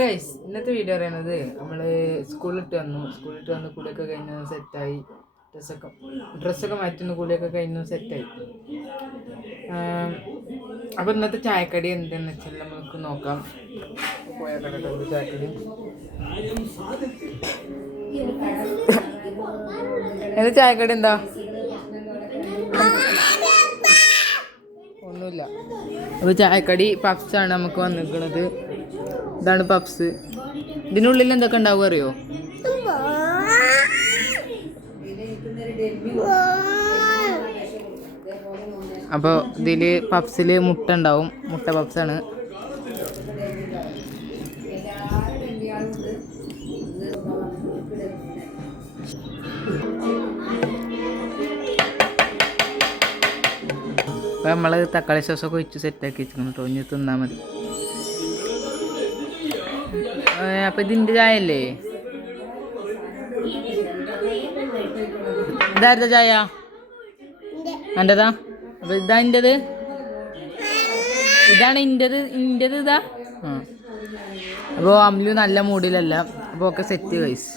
Guys ഇന്നത്തെ video പറയുന്നത് നമ്മൾ സ്കൂളിലിട്ട് വന്ന് കുളിയൊക്കെ കഴിഞ്ഞ് സെറ്റായി ഡ്രസ്സൊക്കെ മാറ്റുന്ന കുളിയൊക്കെ കഴിഞ്ഞ് സെറ്റായി. അപ്പോൾ ഇന്നത്തെ ചായക്കടി എന്താണെന്ന് വെച്ചാൽ നമുക്ക് നോക്കാം. പോയാൽ കടട്ടുണ്ട് ചായക്കടി. എന്താ ചായക്കടി? എന്താ ഒന്നുമില്ല. അപ്പോൾ ചായക്കടി പപ്സാണ് നമുക്ക് വന്നിരിക്കുന്നത്. ഇതാണ് പപ്സ്. ഇതിനുള്ളിൽ എന്തൊക്കെ ഉണ്ടാവും അറിയോ? അപ്പോൾ ഇതിൽ പപ്സിൽ മുട്ട ഉണ്ടാവും. മുട്ട പപ്സാണ്. അപ്പോൾ നമ്മൾ തക്കാളി സോസൊക്കെ ഒഴിച്ച് സെറ്റാക്കി വെച്ചിരിക്കുന്നു കേട്ടോ. ഇനി തിന്നാൽ മതി. അപ്പം ഇതിൻ്റെ ചായല്ലേ? ഇതാരുടെ ചായ? എൻ്റെതാ? അപ്പം ഇതാ എൻ്റെത്, ഇതാണ് ഇൻ്റെത് ഇതാ. അപ്പോൾ അമ്ലു നല്ല മൂഡിലല്ല. അപ്പോൾ ഒക്കെ സെറ്റ് ഗൈസ്.